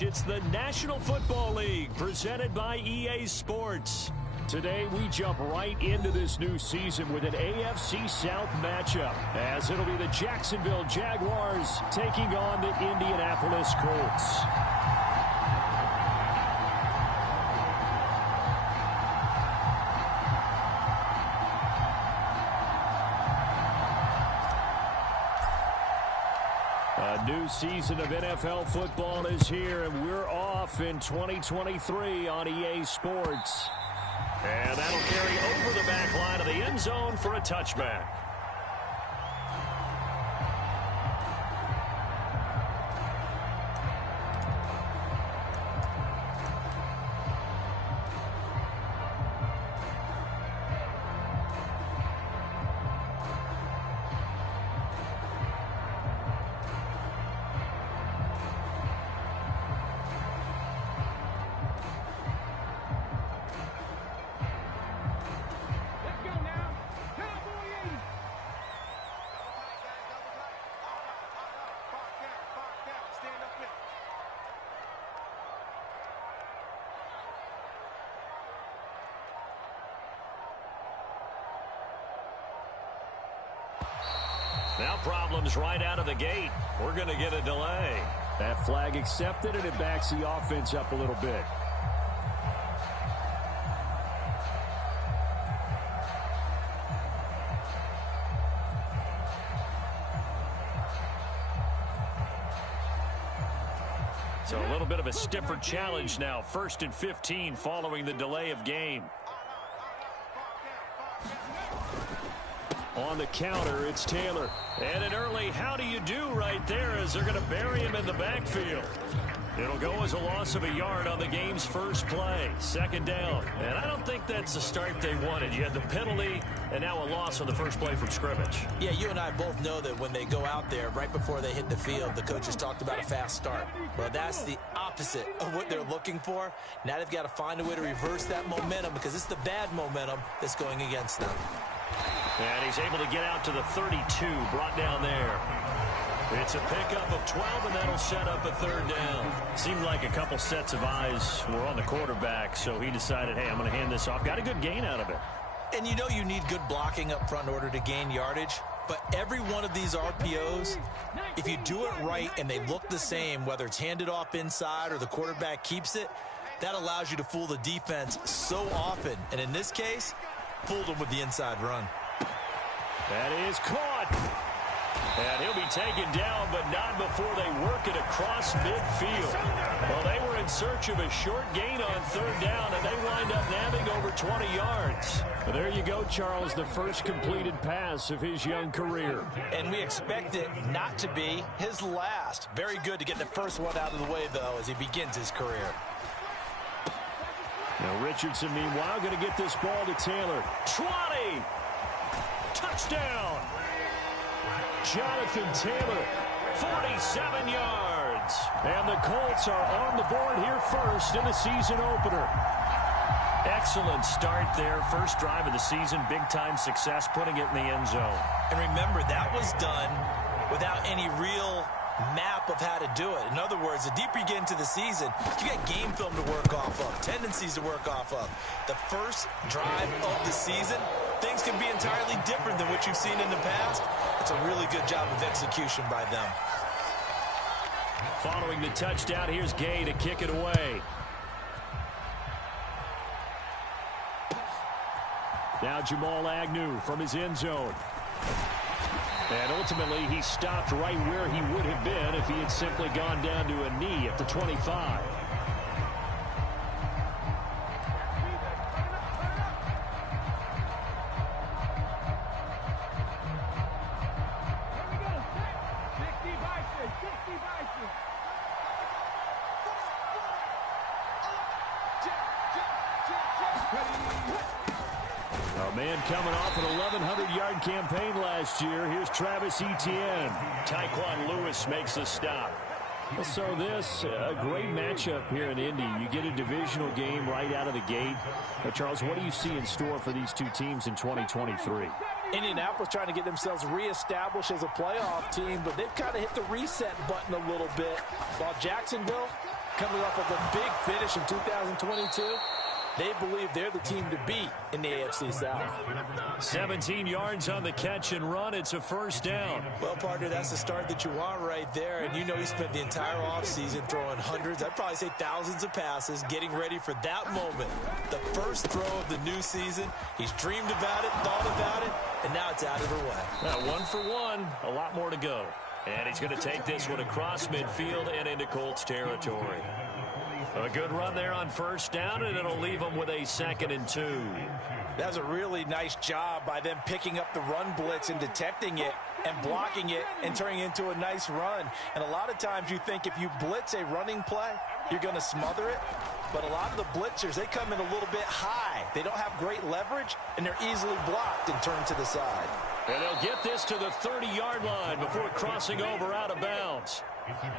It's the National Football League presented by EA Sports. Today, we jump right into this new season with an AFC South matchup, as it'll be the Jacksonville Jaguars taking on the Indianapolis Colts. A new season of NFL football is here, and we're off in 2023 on EA Sports. And that'll carry over the back line of the end zone for a touchback. Now problems right out of the gate. We're going to get a delay. That flag accepted, and it backs the offense up a little bit. So a little bit of a stiffer challenge now. 1st and 15 following the delay of game. On the counter, it's Taylor. And an early how do you do right there as they're going to bury him in the backfield. It'll go as a loss of a yard on the game's first play. 2nd down. And I don't think that's the start they wanted. You had the penalty and now a loss on the first play from scrimmage. Yeah, you and I both know that when they go out there, right before they hit the field, the coaches talked about a fast start. Well, that's the opposite of what they're looking for. Now they've got to find a way to reverse that momentum because it's the bad momentum that's going against them. And he's able to get out to the 32, brought down there. It's a pickup of 12, and that'll set up a 3rd down. Seemed like a couple sets of eyes were on the quarterback, so he decided, hey, I'm going to hand this off. Got a good gain out of it. And you know you need good blocking up front in order to gain yardage. But every one of these RPOs, if you do it right and they look the same, whether it's handed off inside or the quarterback keeps it, that allows you to fool the defense so often. And in this case, fooled them with the inside run. That is caught. And he'll be taken down, but not before they work it across midfield. Well, they were in search of a short gain on 3rd down, and they wind up nabbing over 20 yards. Well, there you go, Charles, the first completed pass of his young career. And we expect it not to be his last. Very good to get the first one out of the way, though, as he begins his career. Now Richardson, meanwhile, going to get this ball to Taylor. 20! Touchdown! Jonathan Taylor, 47 yards. And the Colts are on the board here first in the season opener. Excellent start there. First drive of the season, big-time success, putting it in the end zone. And remember, that was done without any real map of how to do it. In other words, the deeper you get into the season, you got game film to work off of, tendencies to work off of. The first drive of the season, things can be entirely different than what you've seen in the past. It's a really good job of execution by them. Following the touchdown, here's Gay to kick it away. Now Jamal Agnew from his end zone. And ultimately, he stopped right where he would have been if he had simply gone down to a knee at the 25. A man coming off an 1,100-yard campaign last year. Here's Travis Etienne. Tyquan Lewis makes the stop. So this, a great matchup here in Indy. You get a divisional game right out of the gate. Charles, what do you see in store for these two teams in 2023? Indianapolis trying to get themselves reestablished as a playoff team, but they've kind of hit the reset button a little bit. While Jacksonville, coming off of a big finish in 2022. They believe they're the team to beat in the AFC South. 17 yards on the catch and run. It's a first down. Well, partner, that's the start that you want right there. And you know he spent the entire offseason throwing hundreds, I'd probably say thousands of passes, getting ready for that moment. The first throw of the new season. He's dreamed about it, thought about it, and now it's out of the way. Now, 1 for 1, a lot more to go. And he's going to take this one across midfield and into Colts territory. A good run there on first down, and it'll leave them with a 2nd and 2. That was a really nice job by them picking up the run blitz and detecting it and blocking it and turning it into a nice run. And a lot of times you think if you blitz a running play, you're going to smother it. But a lot of the blitzers, they come in a little bit high. They don't have great leverage, and they're easily blocked and turned to the side. And they'll get this to the 30-yard line before crossing over out of bounds.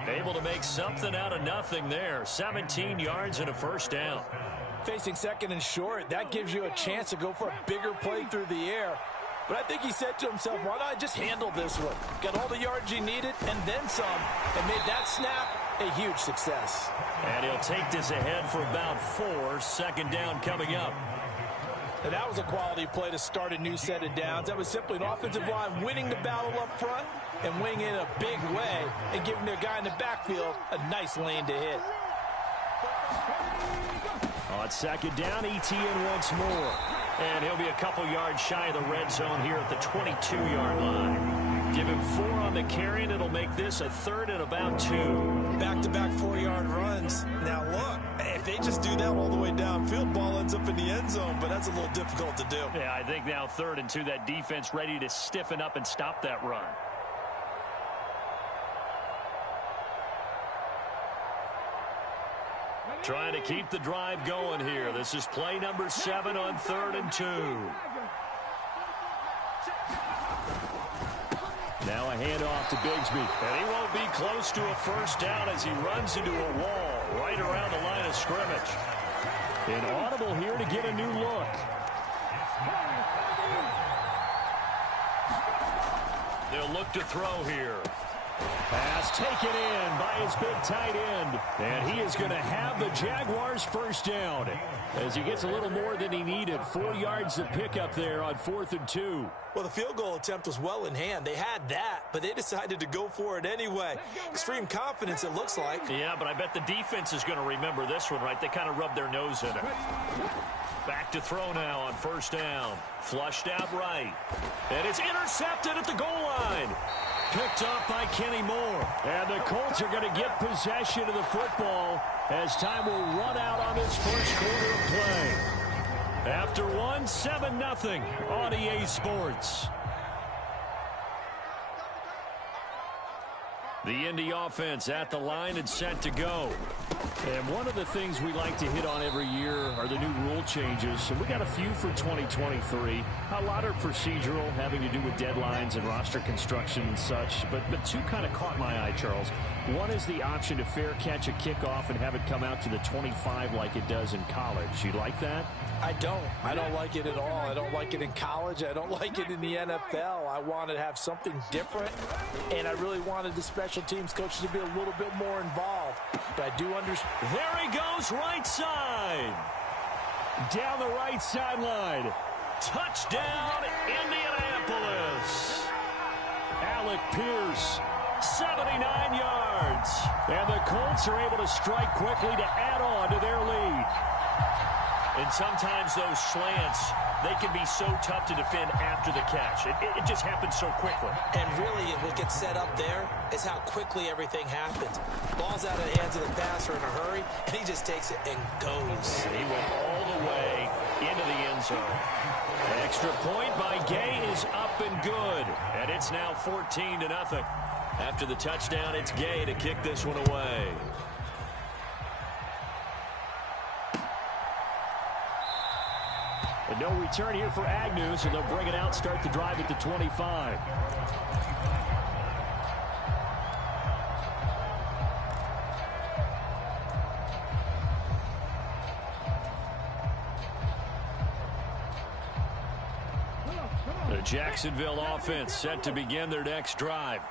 Able to make something out of nothing there. 17 yards and a first down. Facing 2nd and short, that gives you a chance to go for a bigger play through the air. But I think he said to himself, why not just handle this one? Got all the yards he needed and then some, and made that snap a huge success. And he'll take this ahead for about 4. 2nd down coming up. And that was a quality play to start a new set of downs. That was simply an offensive line winning the battle up front and winning in a big way and giving their guy in the backfield a nice lane to hit. On 2nd down, ETN once more. And he'll be a couple yards shy of the red zone here at the 22-yard line. Give him 4 on the carry, and it'll make this a 3rd and about 2. Back-to-back 4-yard runs. Now, look, if they just do that all the way downfield, ball ends up in the end zone, but that's a little difficult to do. Yeah, I think now 3rd and 2, that defense ready to stiffen up and stop that run. Trying to keep the drive going here. This is play number 7 on 3rd and 2. Now a handoff to Bigsby. And he won't be close to a first down as he runs into a wall right around the line of scrimmage. An audible here to get a new look. They'll look to throw here. Pass taken in by his big tight end. And he is going to have the Jaguars first down as he gets a little more than he needed. 4 yards to pick up there on 4th and 2. Well, the field goal attempt was well in hand. They had that, but they decided to go for it anyway. Extreme confidence, it looks like. Yeah, but I bet the defense is going to remember this one, right? They kind of rubbed their nose in it. Back to throw now on first down. Flushed out right. And it's intercepted at the goal line. Picked up by Kenny Moore. And the Colts are going to get possession of the football as time will run out on this first quarter of play. After 1, 7-0 on EA Sports. The Indy offense at the line and set to go. And one of the things we like to hit on every year are the new rule changes. And we got a few for 2023. A lot are procedural, having to do with deadlines and roster construction and such. But 2 kind of caught my eye, Charles. One is the option to fair catch a kickoff and have it come out to the 25 like it does in college. You like that? I don't. I don't like it at all. I don't like it in college. I don't like it in the NFL. I want to have something different, and I really wanted the special teams coaches to be a little bit more involved. But I do understand. There he goes, right side. Down the right sideline. Touchdown, Indianapolis. Alec Pierce, 79 yards. And the Colts are able to strike quickly to add on to their lead. And sometimes those slants, they can be so tough to defend after the catch. It just happens so quickly. And really, what gets set up there is how quickly everything happens. Ball's out of the hands of the passer in a hurry, and he just takes it and goes. He went all the way into the end zone. Extra point by Gay is up and good. And it's now 14-0. After the touchdown, it's Gay to kick this one away. And no return here for Agnew, so they'll bring it out, start the drive at the 25. The Jacksonville offense set to begin their next drive.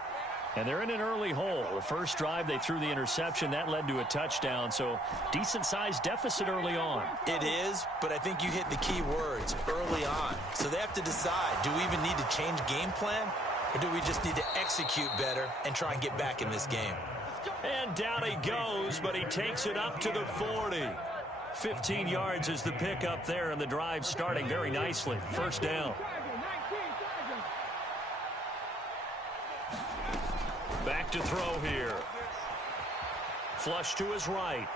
And they're in an early hole. The first drive, they threw the interception. That led to a touchdown. So decent-sized deficit early on. It is, but I think you hit the key words, early on. So they have to decide, do we even need to change game plan? Or do we just need to execute better and try and get back in this game? And down he goes, but he takes it up to the 40. 15 yards is the pickup there, and the drive starting very nicely. First down. Back to throw here. Flush to his right.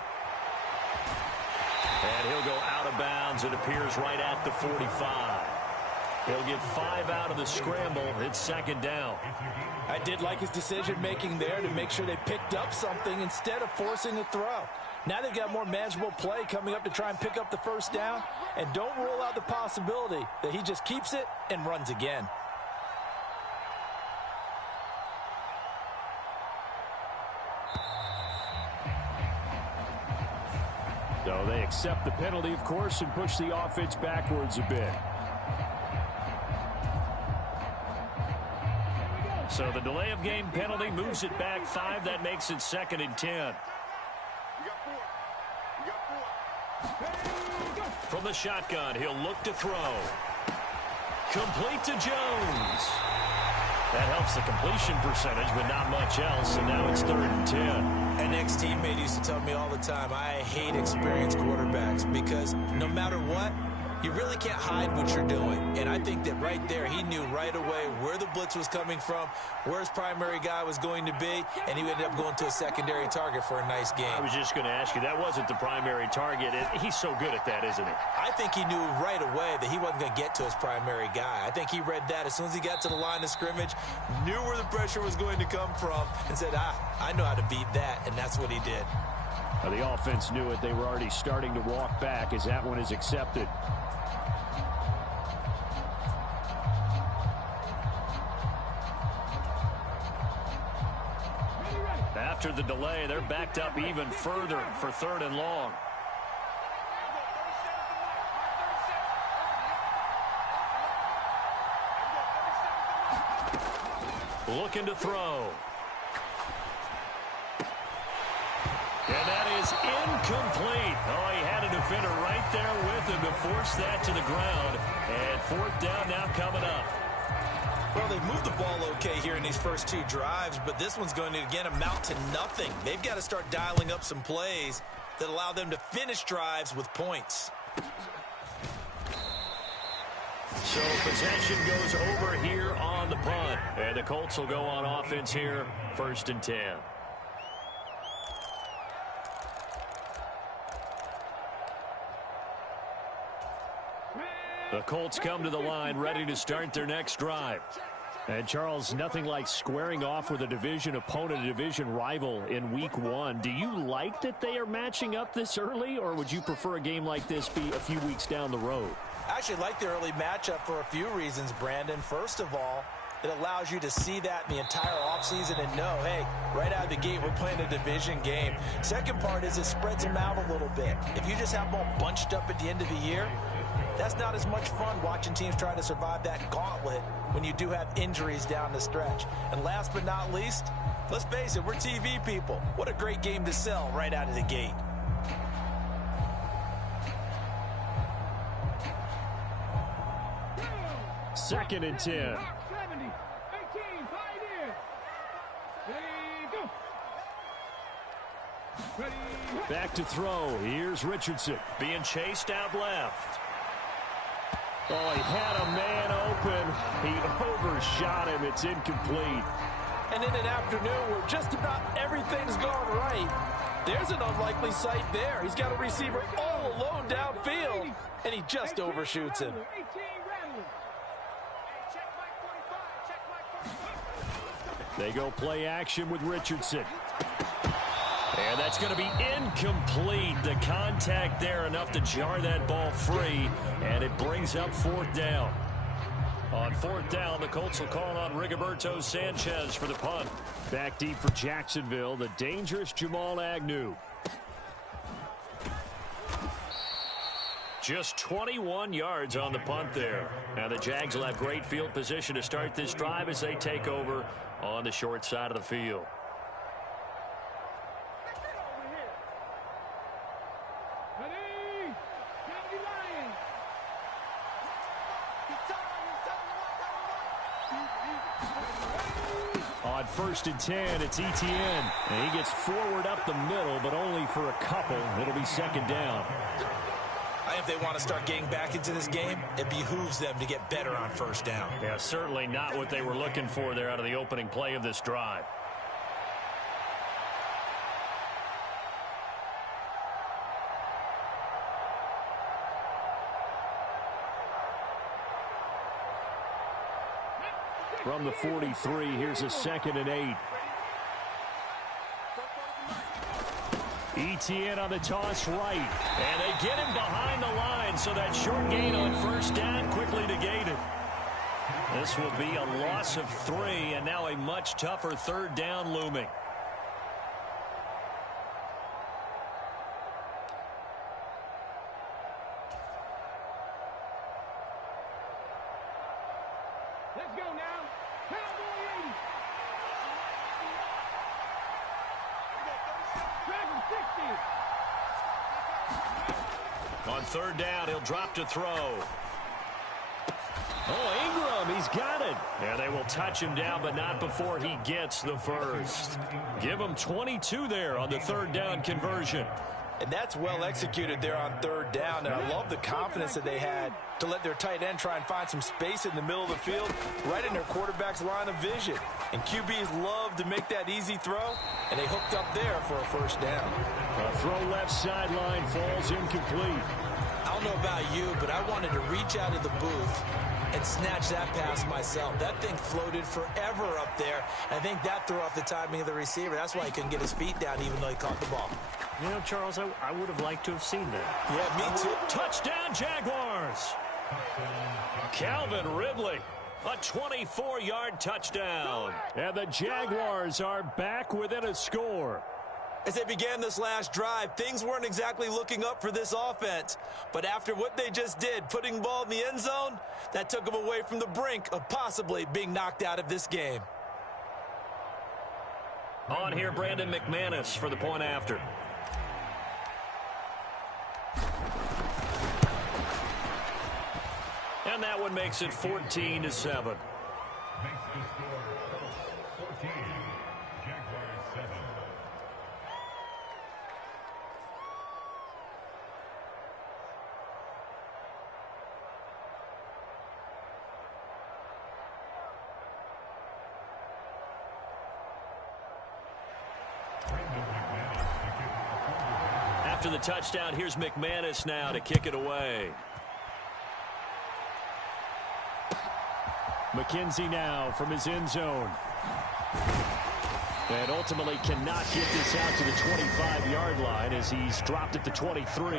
And he'll go out of bounds. It appears right at the 45. He'll get 5 out of the scramble. It's second down. I did like his decision-making there to make sure they picked up something instead of forcing a throw. Now they've got more manageable play coming up to try and pick up the first down. And don't rule out the possibility that he just keeps it and runs again. So they accept the penalty, of course, and push the offense backwards a bit. So the delay of game penalty moves it back 5. That makes it 2nd and 10. From the shotgun, he'll look to throw. Complete to Jones. That helps the completion percentage, but not much else. And now it's 3rd and 10. An ex-teammate used to tell me all the time, I hate experienced quarterbacks because no matter what, you really can't hide what you're doing. And I think that right there, he knew right away where the blitz was coming from, where his primary guy was going to be, and he ended up going to a secondary target for a nice game. I was just going to ask you, that wasn't the primary target. He's so good at that, isn't he? I think he knew right away that he wasn't going to get to his primary guy. I think he read that as soon as he got to the line of scrimmage, knew where the pressure was going to come from, and said, I know how to beat that, and that's what he did. Well, the offense knew it. They were already starting to walk back as that one is accepted. After the delay, they're backed up even further for 3rd and long. Looking to throw. And that is incomplete. Oh, he had a defender right there with him to force that to the ground. And 4th down now coming up. Well, they've moved the ball okay here in these first 2 drives, but this one's going to, again, amount to nothing. They've got to start dialing up some plays that allow them to finish drives with points. So possession goes over here on the punt. And the Colts will go on offense here, 1st and 10. The Colts come to the line ready to start their next drive. And, Charles, nothing like squaring off with a division opponent, a division rival in Week 1. Do you like that they are matching up this early, or would you prefer a game like this be a few weeks down the road? I actually like the early matchup for a few reasons, Brandon. First of all, it allows you to see that in the entire offseason and know, hey, right out of the gate, we're playing a division game. Second part is it spreads them out a little bit. If you just have them all bunched up at the end of the year, that's not as much fun watching teams try to survive that gauntlet when you do have injuries down the stretch. And last but not least, let's face it, we're TV people. What a great game to sell right out of the gate. Second and 10. Back to throw. Here's Richardson being chased out left. Oh, he had a man open. He overshot him. It's incomplete. And in an afternoon where just about everything's gone right, there's an unlikely sight there. He's got a receiver all alone downfield, and he just overshoots him. They go play action with Richardson. And that's going to be incomplete. The contact there enough to jar that ball free, and it brings up 4th down. On 4th down, the Colts will call on Rigoberto Sanchez for the punt. Back deep for Jacksonville, the dangerous Jamal Agnew. Just 21 yards on the punt there. Now the Jags will have great field position to start this drive as they take over on the short side of the field. On 1st and 10, it's Etienne. And he gets forward up the middle, but only for a couple. It'll be 2nd down. If they want to start getting back into this game, it behooves them to get better on 1st down. Yeah, certainly not what they were looking for there out of the opening play of this drive. From the 43, here's a 2nd and 8. Etienne on the toss right. And they get him behind the line, so that short gain on 1st down quickly negated. This will be a loss of 3, and now a much tougher 3rd down looming. Let's go now. Cowboy 80. Dragon 60. On 3rd down, he'll drop to throw. Oh, Ingram, he's got it. Yeah, they will touch him down, but not before he gets the first. Give him 22 there on the 3rd down conversion. And that's well executed there on 3rd down. And I love the confidence that they had to let their tight end try and find some space in the middle of the field, right in their quarterback's line of vision. And QBs love to make that easy throw, and they hooked up there for a 1st down. A throw left sideline falls incomplete. I don't know about you, but I wanted to reach out of the booth and snatch that pass myself. That thing floated forever up there. I think that threw off the timing of the receiver. That's why he couldn't get his feet down even though he caught the ball. You know, Charles, I would have liked to have seen that. Yeah, me too. Touchdown, Jaguars. Calvin Ridley, a 24-yard touchdown. And the Jaguars are back within a score. As they began this last drive, things weren't exactly looking up for this offense. But after what they just did, putting the ball in the end zone, that took them away from the brink of possibly being knocked out of this game. On here, Brandon McManus for the point after. And that one makes it 14-7. After the touchdown, here's McManus now to kick it away. McKenzie now from his end zone. And ultimately cannot get this out to the 25-yard line as he's dropped at the 23.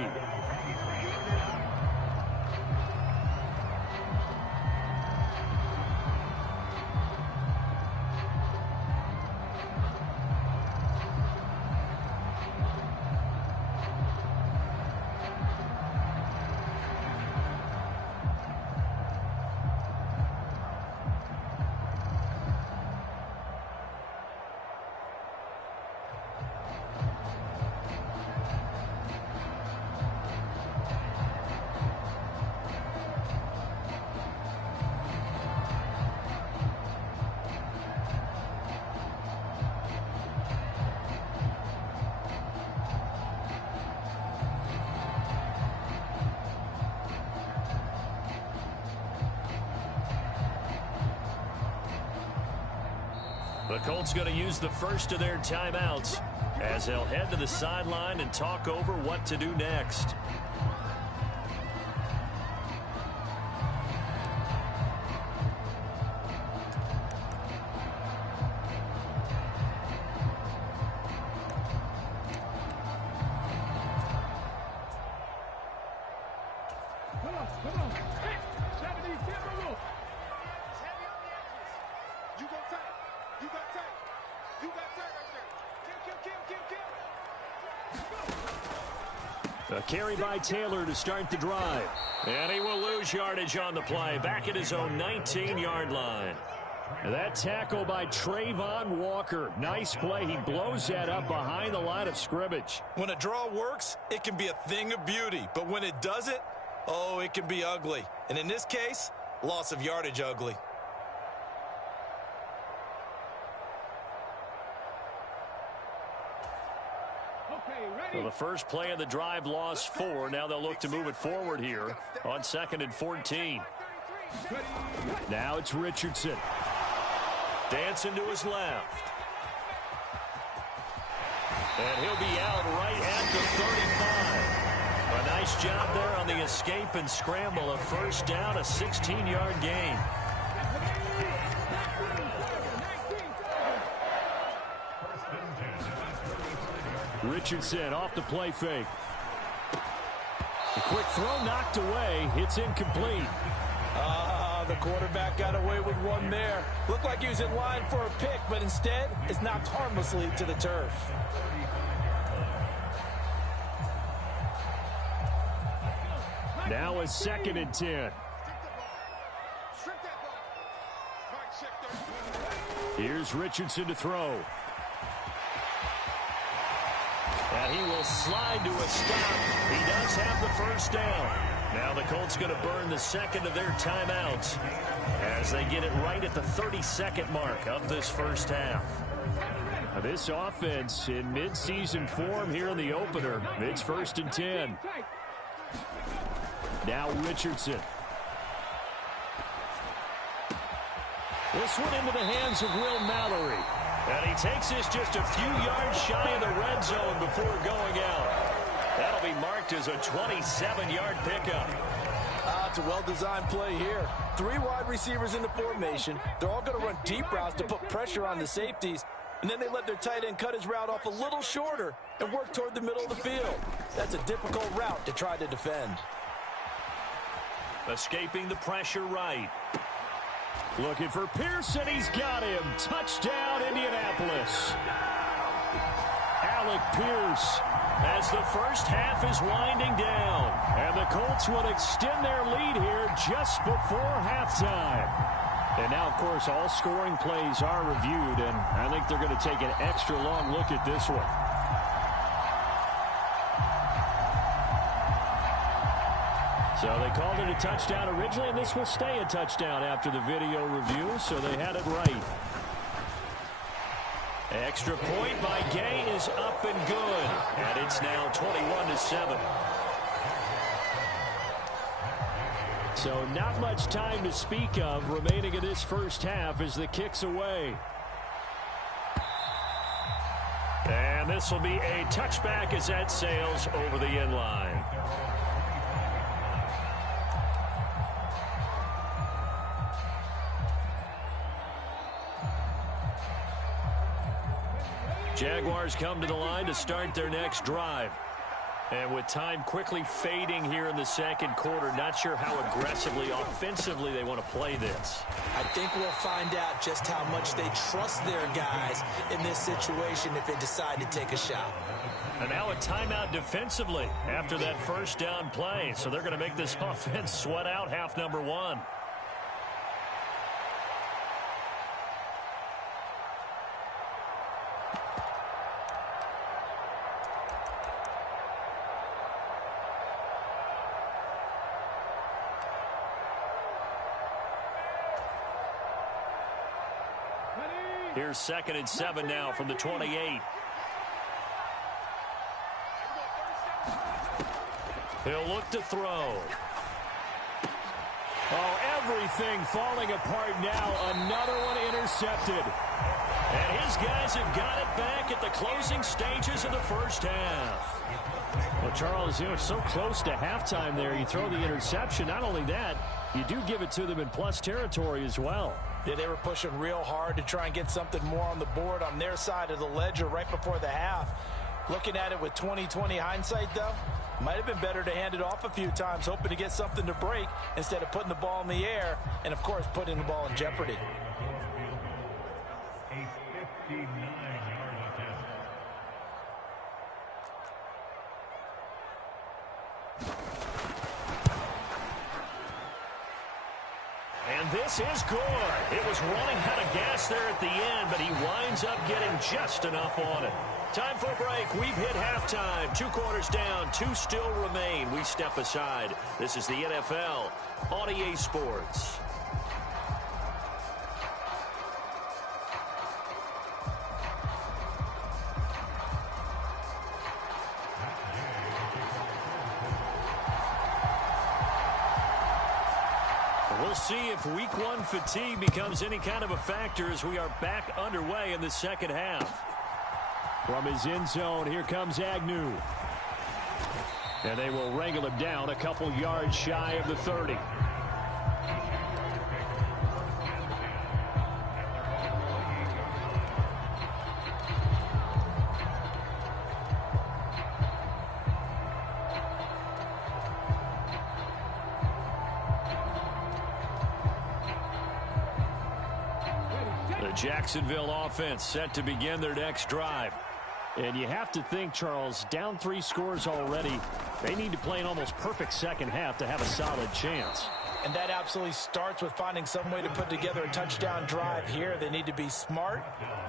The Colts going to use the first of their timeouts as they'll head to the sideline and talk over what to do next. Come on. Hey, 70, Timberwolves. Heavy on the edges. You go tight. You got tight. You got tight right there. Kill. A carry by Taylor to start the drive. And he will lose yardage on the play, back at his own 19-yard line. That tackle by Trayvon Walker. Nice play. He blows that up behind the line of scrimmage. When a draw works, it can be a thing of beauty. But when it doesn't, oh, it can be ugly. And in this case, loss of yardage ugly. Well, the first play of the drive lost 4. Now they'll look to move it forward here on 2nd and 14. Now it's Richardson. Dancing to his left. And he'll be out right at the 35. A nice job there on the escape and scramble. A first down, a 16-yard gain. Richardson off the play fake. The quick throw knocked away. It's incomplete. The quarterback got away with one there. Looked like he was in line for a pick, but instead it's knocked harmlessly to the turf. Now a 2nd and 10. Here's Richardson to throw. And he will slide to a stop. He does have the first down. Now the Colts going to burn the second of their timeouts as they get it right at the 32nd mark of this first half. Now this offense in midseason form here in the opener. It's 1st and 10. Now Richardson. This one into the hands of Will Mallory. And he takes this just a few yards shy of the red zone before going out. That'll be marked as a 27-yard pickup. It's a well-designed play here. 3 wide receivers in the formation. They're all going to run deep routes to put pressure on the safeties. And then they let their tight end cut his route off a little shorter and work toward the middle of the field. That's a difficult route to try to defend. Escaping the pressure right. Looking for Pearson. He's got him. Touchdown, Indianapolis. Alec Pierce as the first half is winding down. And the Colts would extend their lead here just before halftime. And now, of course, all scoring plays are reviewed, and I think they're going to take an extra long look at this one. So they called it a touchdown originally, and this will stay a touchdown after the video review, so they had it right. Extra point by Gay is up and good, and it's now 21-7. So not much time to speak of remaining in this first half as the kick's away. And this will be a touchback as that sails over the end line. Jaguars come to the line to start their next drive. And with time quickly fading here in the second quarter, not sure how aggressively, offensively they want to play this. I think we'll find out just how much they trust their guys in this situation if they decide to take a shot. And now a timeout defensively after that first down play. So they're going to make this offense sweat out half number 1. Here's 2nd and 7 now from the 28. He'll look to throw. Oh, everything falling apart now. Another one intercepted. And his guys have got it back at the closing stages of the first half. Well, Charles, you know, it's so close to halftime there. You throw the interception. Not only that, you do give it to them in plus territory as well. Yeah, they were pushing real hard to try and get something more on the board on their side of the ledger right before the half. Looking at it with 20/20 hindsight, though, might have been better to hand it off a few times, hoping to get something to break instead of putting the ball in the air and, of course, putting the ball in jeopardy. This is good. It was running out of gas there at the end, but he winds up getting just enough on it. Time for a break. We've hit halftime. 2 quarters down. 2 still remain. We step aside. This is the NFL on EA Sports. We'll see if week 1 fatigue becomes any kind of a factor as we are back underway in the second half. From his end zone, here comes Agnew. And they will wrangle him down a couple yards shy of the 30. Jacksonville offense set to begin their next drive. And you have to think, Charles, down 3 scores already. They need to play an almost perfect second half to have a solid chance. And that absolutely starts with finding some way to put together a touchdown drive here. They need to be smart,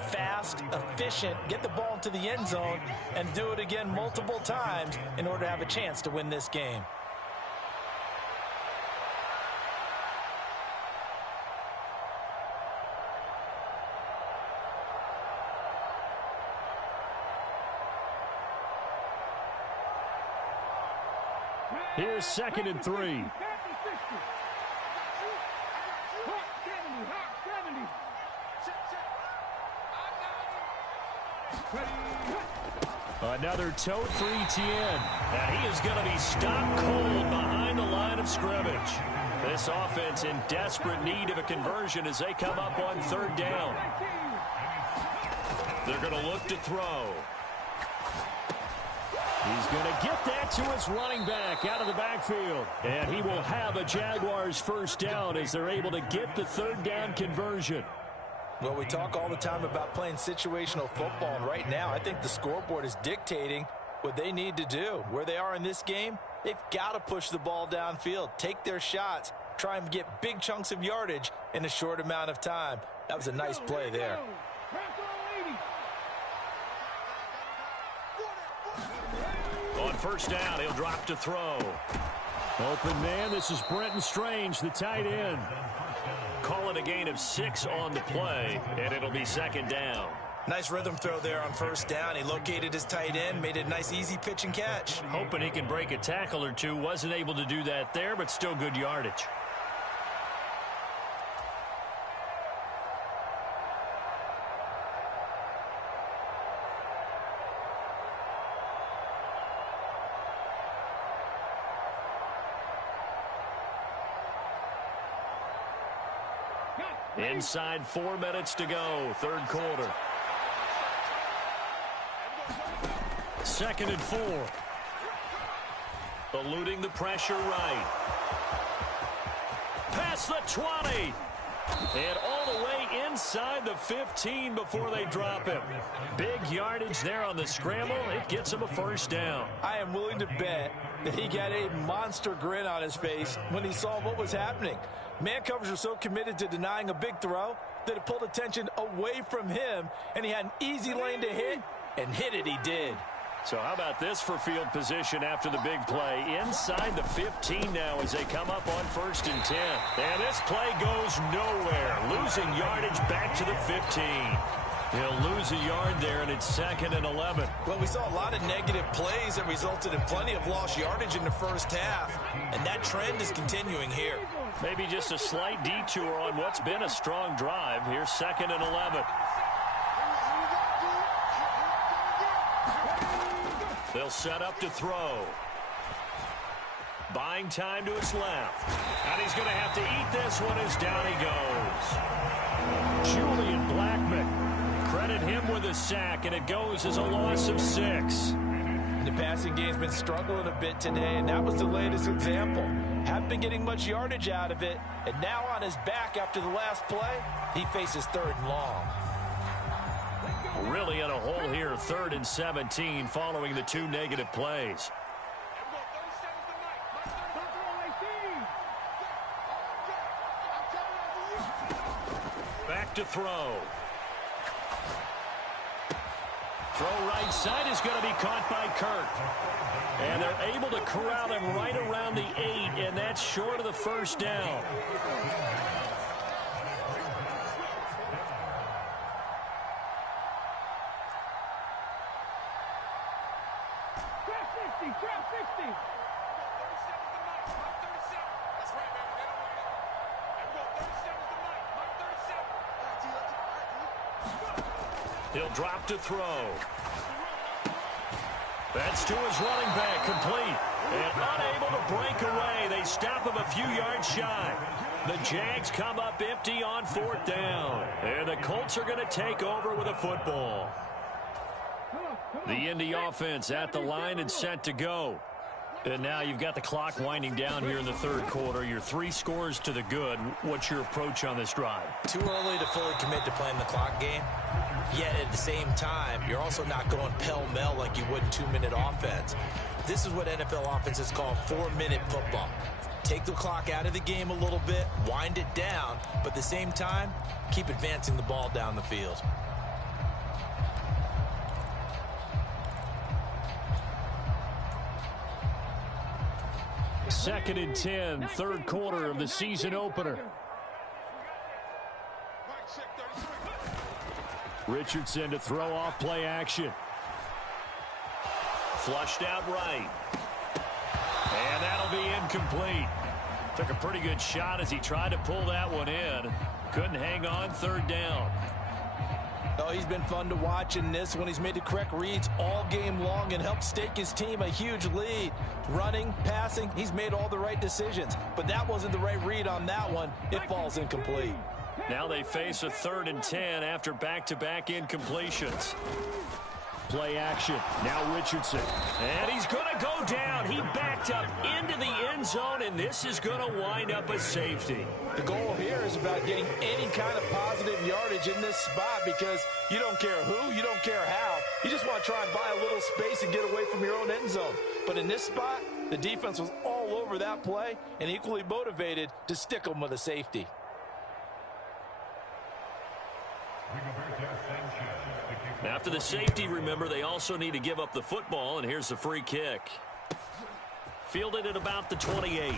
fast, efficient, get the ball into the end zone, and do it again multiple times in order to have a chance to win this game. Here's 2nd and 3. Another tote for Etienne. And he is going to be stopped cold behind the line of scrimmage. This offense in desperate need of a conversion as they come up on 3rd down. They're going to look to throw. He's going to get that to his running back out of the backfield. And he will have a Jaguars first down as they're able to get the 3rd down conversion. Well, we talk all the time about playing situational football, and right now I think the scoreboard is dictating what they need to do. Where they are in this game, they've got to push the ball downfield, take their shots, try and get big chunks of yardage in a short amount of time. That was a nice play there. On 1st down, he'll drop to throw. Open man, this is Brenton Strange, the tight end. Call it a gain of 6 on the play, and it'll be 2nd down. Nice rhythm throw there on 1st down. He located his tight end, made it a nice easy pitch and catch. Hoping he can break a tackle or two. Wasn't able to do that there, but still good yardage. Inside 4 minutes to go, 3rd quarter. 2nd and 4. Eluding the pressure right. Past the 20. And all the way inside the 15 before they drop him. Big yardage there on the scramble. It gets him a first down. I am willing to bet that he got a monster grin on his face when he saw what was happening. Man coverage were so committed to denying a big throw that it pulled attention away from him, and he had an easy lane to hit, and hit it he did. So how about this for field position after the big play? Inside the 15 now as they come up on 1st and 10. And this play goes nowhere. Losing yardage back to the 15. He'll lose a yard there, and it's 2nd and 11. Well, we saw a lot of negative plays that resulted in plenty of lost yardage in the first half, and that trend is continuing here. Maybe just a slight detour on what's been a strong drive. Here's 2nd and 11. They'll set up to throw. Buying time to his left. And he's going to have to eat this one as down he goes. Julian Blackmon. Credit him with a sack, and it goes as a loss of 6. The passing game's been struggling a bit today, and that was the latest example. Haven't been getting much yardage out of it, and now on his back after the last play, he faces 3rd and long. Really in a hole here, 3rd and 17 following the 2 negative plays. back to throw. Throw right side is going to be caught by Kirk. And they're able to corral him right around the 8, and that's short of the first down. Trap 60. He'll drop to throw. That's to his running back, complete. And unable to break away. They stop him a few yards shy. The Jags come up empty on 4th down. And the Colts are going to take over with a football. The Indy offense at the line and set to go. And now you've got the clock winding down here in the 3rd quarter. You're 3 scores to the good. What's your approach on this drive? Too early to fully commit to playing the clock game. Yet at the same time, you're also not going pell-mell like you would in 2-minute offense. This is what NFL offenses call 4-minute football. Take the clock out of the game a little bit, wind it down, but at the same time, keep advancing the ball down the field. Second and 10, 3rd quarter of the season opener. Richardson to throw off play action. Flushed out right. And that'll be incomplete. Took a pretty good shot as he tried to pull that one in. Couldn't hang on, 3rd down. Oh, he's been fun to watch in this one. He's made the correct reads all game long and helped stake his team a huge lead. Running, passing, he's made all the right decisions. But that wasn't the right read on that one. It falls incomplete. Now they face a 3rd and 10 after back-to-back incompletions. Play action. Now Richardson. And he's going to go down. He backed up into the end zone, and this is going to wind up a safety. The goal here is about getting any kind of positive yardage in this spot because you don't care who, you don't care how. You just want to try and buy a little space and get away from your own end zone. But in this spot, the defense was all over that play and equally motivated to stick them with a safety. After the safety, remember, they also need to give up the football, and here's the free kick. Fielded at about the 28.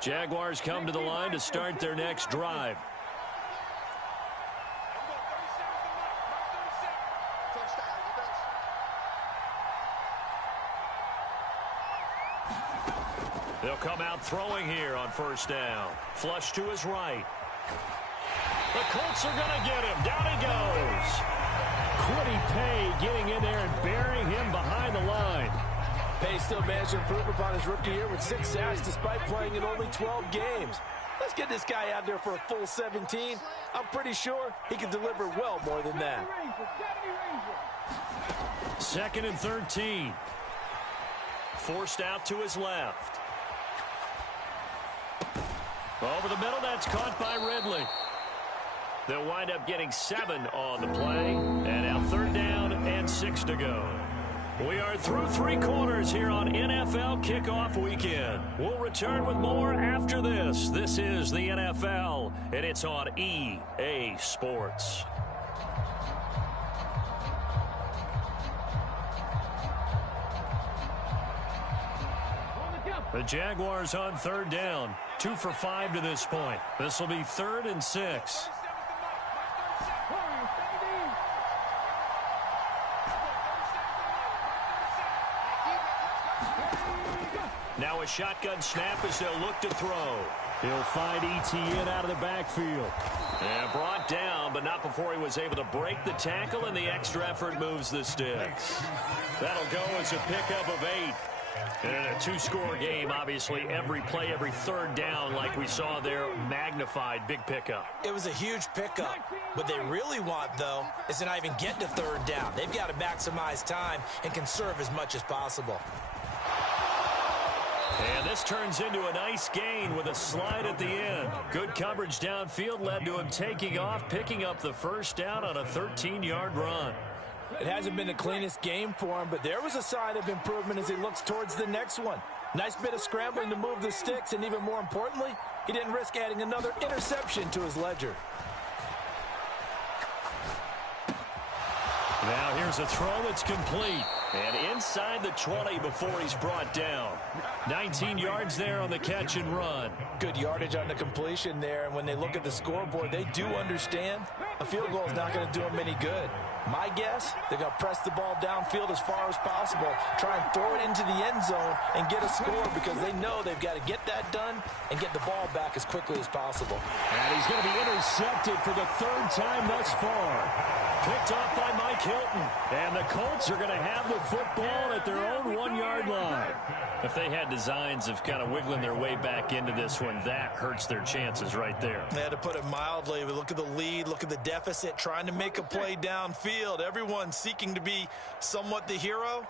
Jaguars come to the line to start their next drive. They'll come out throwing here on 1st down. Flush to his right. The Colts are going to get him. Down he goes. Kwity Paye getting in there and burying him behind the line. Paye still managed to improve upon his rookie year with 6 sacks despite playing in only 12 games. Let's get this guy out there for a full 17. I'm pretty sure he can deliver well more than that. 2nd and 13. Forced out to his left. Over the middle, that's caught by Ridley. They'll wind up getting 7 on the play. And now 3rd down and 6 to go. We are through 3 quarters here on NFL Kickoff Weekend. We'll return with more after this. This is the NFL, and it's on EA Sports. The Jaguars on 3rd down. 2 for 5 to this point. This will be 3rd and 6. Now a shotgun snap as they'll look to throw. He'll find Etienne out of the backfield. And brought down, but not before he was able to break the tackle, and the extra effort moves the sticks. That'll go as a pickup of 8. And in a 2-score game, obviously, every play, every 3rd down, like we saw there, magnified, big pickup. It was a huge pickup. What they really want, though, is to not even get to 3rd down. They've got to maximize time and conserve as much as possible. And this turns into a nice gain with a slide at the end. Good coverage downfield led to him taking off, picking up the first down on a 13-yard run. It hasn't been the cleanest game for him, but there was a sign of improvement as he looks towards the next one. Nice bit of scrambling to move the sticks, and even more importantly, he didn't risk adding another interception to his ledger. Now here's a throw that's complete. And inside the 20 before he's brought down. 19 yards there on the catch and run. Good yardage on the completion there, and when they look at the scoreboard, they do understand a field goal is not going to do them any good. My guess, they're going to press the ball downfield as far as possible, try and throw it into the end zone and get a score because they know they've got to get that done and get the ball back as quickly as possible. And he's going to be intercepted for the third time thus far. Picked off by Mike Hilton. And the Colts are going to have the football at their own 1-yard line. If they had designs of kind of wiggling their way back into this one, that hurts their chances right there. They had to put it mildly. We look at the lead, look at the deficit, trying to make a play downfield. Everyone seeking to be somewhat the hero.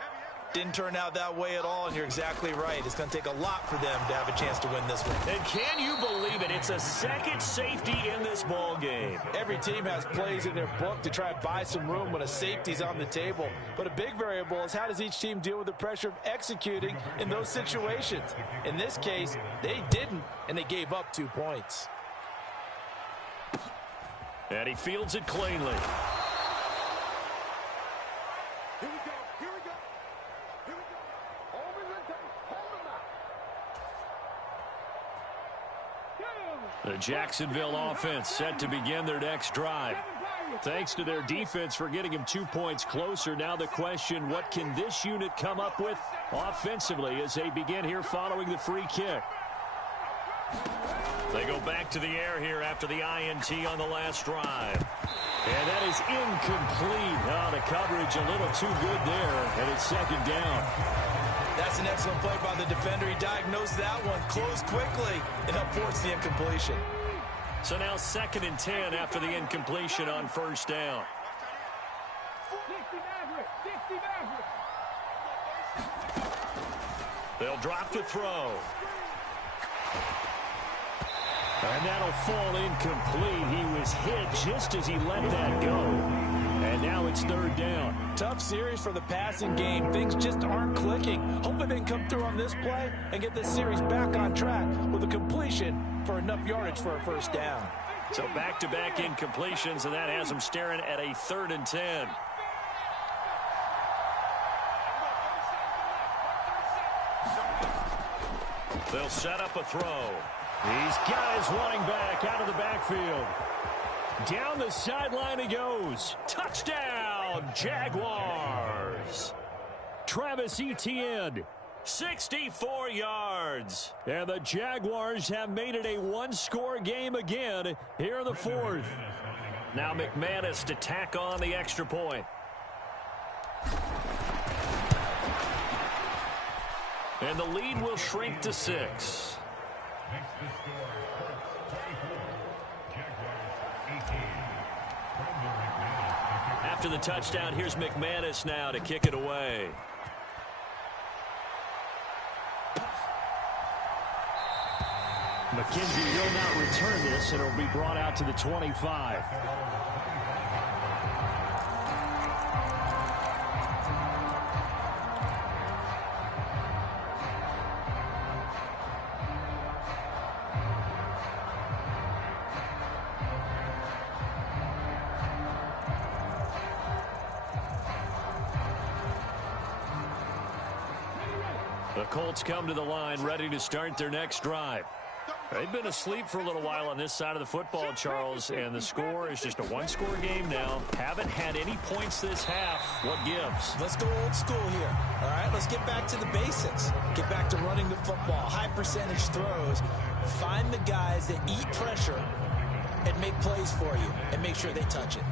Didn't turn out that way at all, and you're exactly right. It's going to take a lot for them to have a chance to win this one. And can you believe it? It's a second safety in this ball game. Every team has plays in their book to try and buy some room when a safety's on the table. But a big variable is how does each team deal with the pressure of executing in those situations. In this case, they didn't, and they gave up 2 points. And he fields it cleanly. The Jacksonville offense set to begin their next drive. Thanks to their defense for getting him 2 points closer. Now the question, what can this unit come up with offensively as they begin here following the free kick? They go back to the air here after the INT on the last drive. And that is incomplete. Oh, the coverage a little too good there, and it's second down. That's an excellent play by the defender. He diagnosed that one, closed quickly, and helped force the incompletion. So now 2nd and 10 after the incompletion on first down. They'll drop the throw. And that'll fall incomplete. He was hit just as he let that go. And now it's 3rd down. Tough series for the passing game. Things just aren't clicking. Hopefully they can come through on this play and get this series back on track with a completion for enough yardage for a first down. So back-to-back incompletions, and that has them staring at a 3rd and 10. They'll set up a throw. He's got his running back out of the backfield. Down the sideline he goes. Touchdown, Jaguars. Travis Etienne, 64 yards. And the Jaguars have made it a one-score game again here in the 4th. Now McManus to tack on the extra point. And the lead will shrink to 6. After the touchdown, here's McManus now to kick it away. McKenzie will not return this, and it'll be brought out to the 25. The Colts come to the line ready to start their next drive. They've been asleep for a little while on this side of the football, Charles, and the score is just a one-score game now. Haven't had any points this half. What gives? Let's go old school here. All right, let's get back to the basics. Get back to running the football, high percentage throws. Find the guys that eat pressure and make plays for you and make sure they touch it.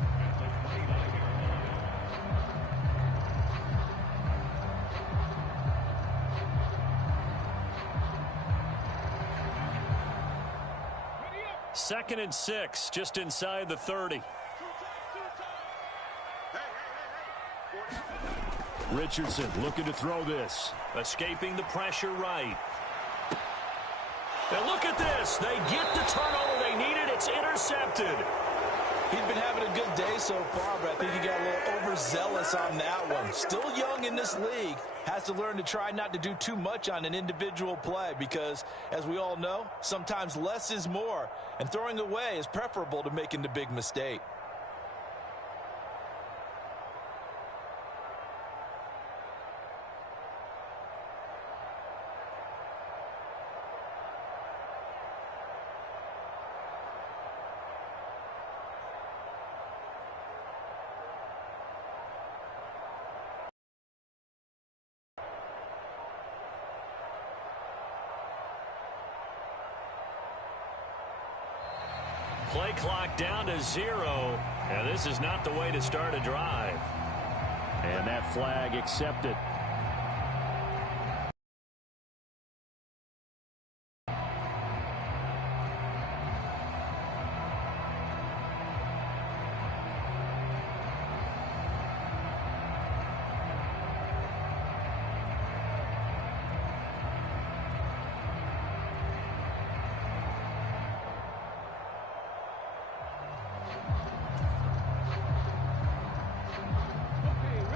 Second and 6, just inside the 30. Richardson looking to throw this. Escaping the pressure right. And look at this. They get the turnover they needed. It's intercepted. He's been having a good day so far, but I think he got a little overzealous on that one. Still young in this league. Has to learn to try not to do too much on an individual play because, as we all know, sometimes less is more. And throwing away is preferable to making the big mistake. Play clock down to 0. And this is not the way to start a drive. And that flag accepted.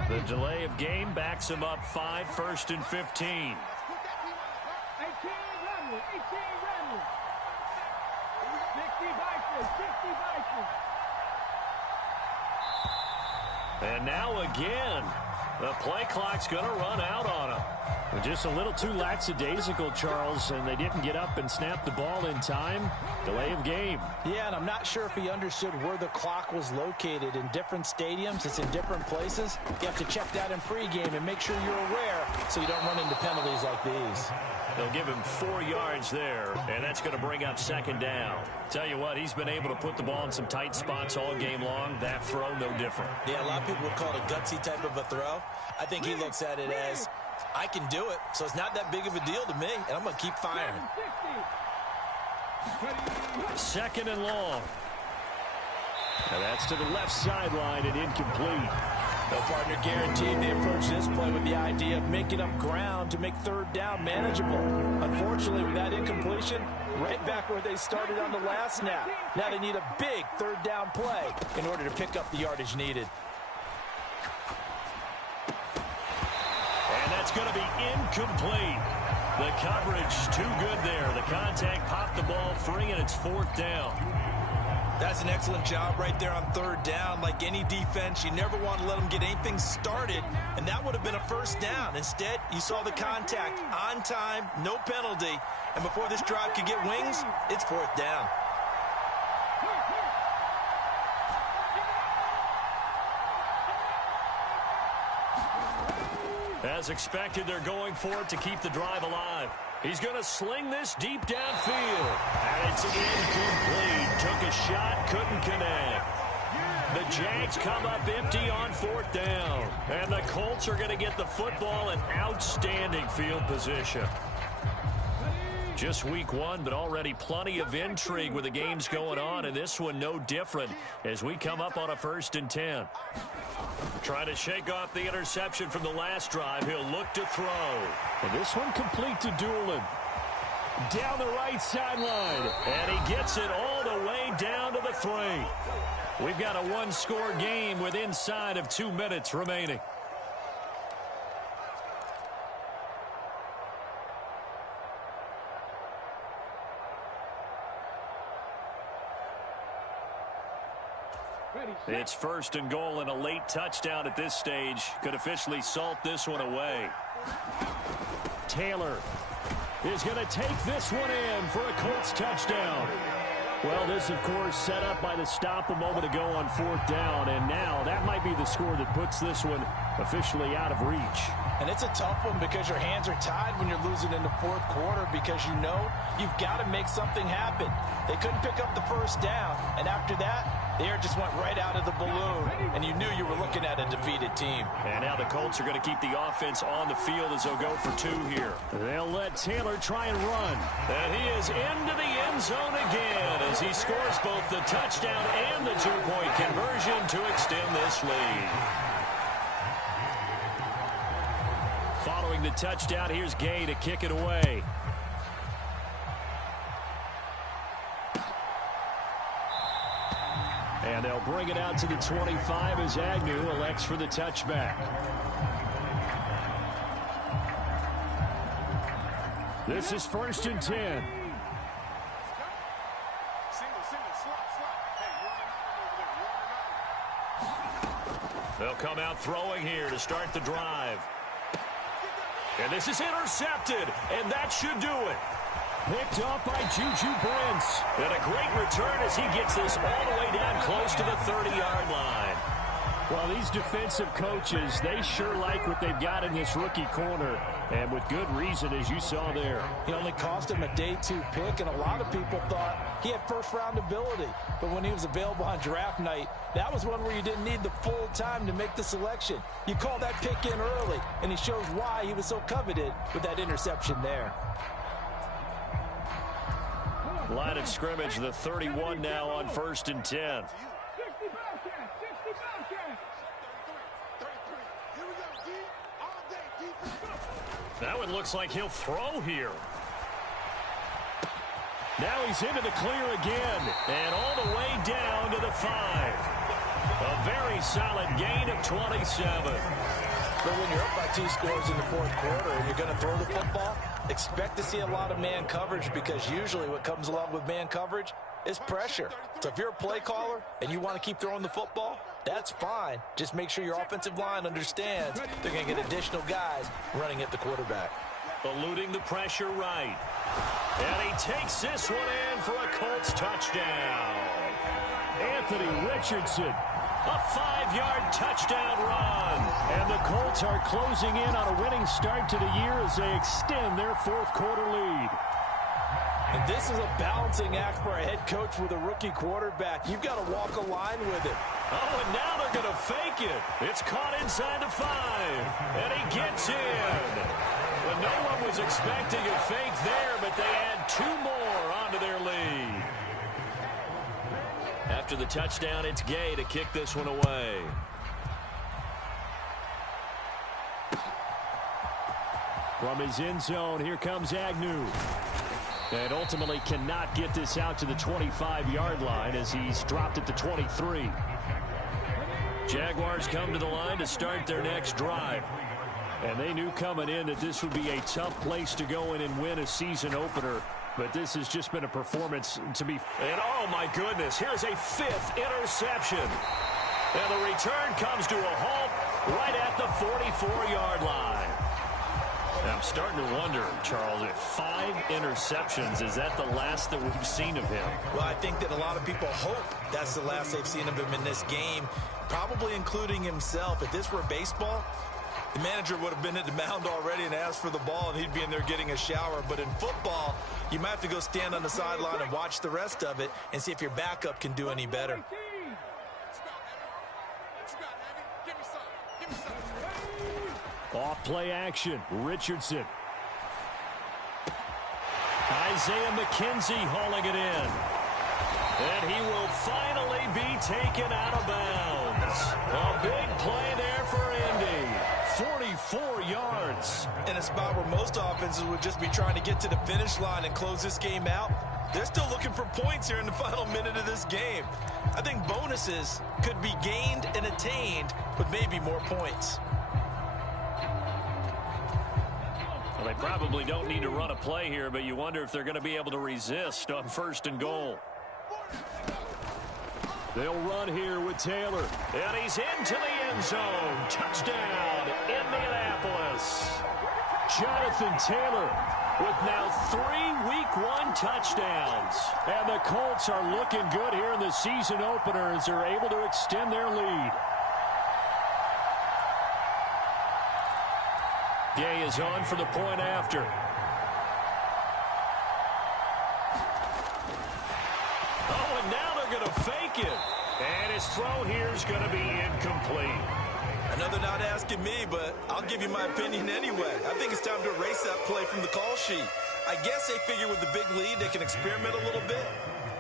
The delay of game backs him up 5, 1st and 15. 18 Redwood. 18 Redwood. 60 Bison. 60 Bison. And now again, the play clock's going to run out on him. Just a little too lackadaisical, Charles, and they didn't get up and snap the ball in time. Delay of game. Yeah, and I'm not sure if he understood where the clock was located. In different stadiums, it's in different places. You have to check that in pregame and make sure you're aware so you don't run into penalties like these. They'll give him 4 yards there, and that's going to bring up 2nd down. Tell you what, he's been able to put the ball in some tight spots all game long. That throw, no different. Yeah, a lot of people would call it a gutsy type of a throw. I think he looks at it as, I can do it, so it's not that big of a deal to me, and I'm going to keep firing. 2nd and long. Now that's to the left sideline and incomplete. No partner guaranteed. They approach this play with the idea of making up ground to make 3rd down manageable. Unfortunately, with that incompletion, right back where they started on the last snap. Now they need a big 3rd down play in order to pick up the yardage needed. And that's going to be incomplete. The coverage too good there. The contact popped the ball free, and it's 4th down. That's an excellent job right there on 3rd down. Like any defense, you never want to let them get anything started, and that would have been a 1st down. Instead, you saw the contact on time, no penalty, and before this drive could get wings, it's 4th down. As expected, they're going for it to keep the drive alive. He's going to sling this deep downfield. And it's incomplete. Took a shot, couldn't connect. The Jags come up empty on 4th down. And the Colts are going to get the football in outstanding field position. Just week 1, but already plenty of intrigue with the games going on, and this one no different as we come up on a 1st and 10. Trying to shake off the interception from the last drive. He'll look to throw. And this one complete to Doolin. Down the right sideline. And he gets it all the way down to the 3. We've got a 1-score game with inside of 2 minutes remaining. It's 1st and goal, and a late touchdown at this stage could officially salt this one away. Taylor is going to take this one in for a Colts touchdown. Well, this, of course, set up by the stop a moment ago on 4th down, and now that might be the score that puts this one officially out of reach. And it's a tough one because your hands are tied when you're losing in the 4th quarter because you know you've got to make something happen. They couldn't pick up the 1st down, and after that, the air just went right out of the balloon, and you knew you were looking at a defeated team. And now the Colts are going to keep the offense on the field as they'll go for 2 here. They'll let Taylor try and run. And he is into the end zone again as he scores both the touchdown and the 2-point conversion to extend this lead. Following the touchdown, here's Gay to kick it away. And they'll bring it out to the 25 as Agnew elects for the touchback. This is 1st and 10. They'll come out throwing here to start the drive. And this is intercepted, and that should do it. Picked up by Juju Brents. And a great return as he gets this all the way down close to the 30-yard line. Well, these defensive coaches, they sure like what they've got in this rookie corner. And with good reason, as you saw there. He only cost him a day 2 pick, and a lot of people thought he had first-round ability. But when he was available on draft night, that was one where you didn't need the full time to make the selection. You call that pick in early, and he shows why he was so coveted with that interception there. Line of scrimmage, the 31 now on 1st and 10. That one looks like he'll throw here. Now he's into the clear again, and all the way down to the 5. A very solid gain of 27. But when you're up by 2 scores in the 4th quarter and you're going to throw the football, expect to see a lot of man coverage, because usually what comes along with man coverage is pressure. So if you're a play caller and you want to keep throwing the football, that's fine. Just make sure your offensive line understands they're going to get additional guys running at the quarterback. Eluding the pressure right. And he takes this one in for a Colts touchdown. Anthony Richardson, a 5-yard touchdown run. And the Colts are closing in on a winning start to the year as they extend their 4th quarter lead. And this is a balancing act for a head coach with a rookie quarterback. You've got to walk a line with him. Oh, and now they're going to fake it. It's caught inside the 5. And he gets in. Well, no one was expecting a fake there, but they add 2 more onto their lead. After the touchdown, it's Gay to kick this one away. From his end zone, here comes Agnew. And ultimately cannot get this out to the 25-yard line as he's dropped at the 23. Jaguars come to the line to start their next drive. And they knew coming in that this would be a tough place to go in and win a season opener. But this has just been a performance to be... And oh my goodness, here's a 5th interception. And the return comes to a halt right at the 44-yard line. I'm starting to wonder, Charles, if 5 interceptions, is that the last that we've seen of him? Well, I think that a lot of people hope that's the last they've seen of him in this game, probably including himself. If this were baseball, the manager would have been at the mound already and asked for the ball, and he'd be in there getting a shower. But in football, you might have to go stand on the sideline and watch the rest of it and see if your backup can do any better. Off play action, Richardson. Isaiah McKenzie hauling it in. And he will finally be taken out of bounds. A big play there for Indy. 44 yards. In a spot where most offenses would just be trying to get to the finish line and close this game out, they're still looking for points here in the final minute of this game. I think bonuses could be gained and attained with maybe more points. Well, they probably don't need to run a play here, but you wonder if they're going to be able to resist on 1st and goal. They'll run here with Taylor. And he's into the end zone. Touchdown, Indianapolis. Jonathan Taylor with now 3 Week 1 touchdowns. And the Colts are looking good here in the season opener as they're able to extend their lead. Gay is on for the point after. Oh, and now they're going to fake it. And his throw here is going to be incomplete. Another not asking me, but I'll give you my opinion anyway. I think it's time to erase that play from the call sheet. I guess they figure with the big lead they can experiment a little bit.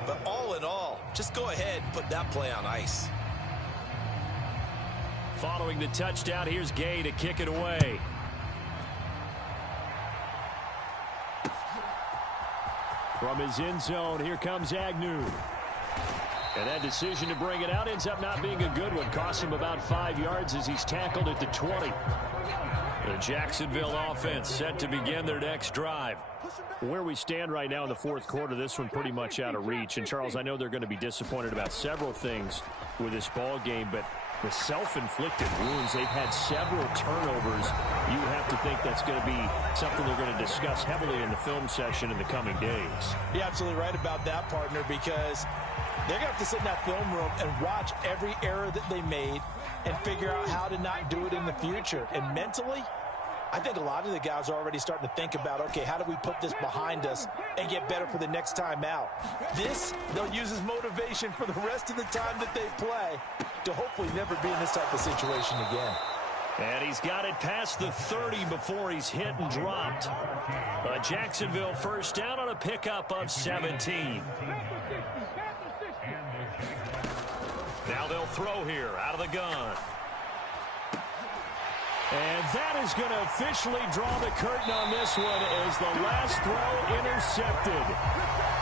But all in all, just go ahead and put that play on ice. Following the touchdown, here's Gay to kick it away. From his end zone, here comes Agnew. And that decision to bring it out ends up not being a good one. Costs him about 5 yards as he's tackled at the 20. The Jacksonville offense set to begin their next drive. Where we stand right now in the fourth quarter, this one pretty much out of reach. And, Charles, I know they're going to be disappointed about several things with this ball game, but the self-inflicted wounds, they've had several turnovers. You have to think that's going to be something they're going to discuss heavily in the film session in the coming days. You're absolutely right about that, partner, because they're going to have to sit in that film room and watch every error that they made and figure out how to not do it in the future. And mentally, I think a lot of the guys are already starting to think about, okay, how do we put this behind us and get better for the next time out? This, they'll use as motivation for the rest of the time that they play to hopefully never be in this type of situation again. And he's got it past the 30 before he's hit and dropped. A Jacksonville first down on a pickup of 17. Now they'll throw here out of the gun. And that is going to officially draw the curtain on this one as the last throw intercepted.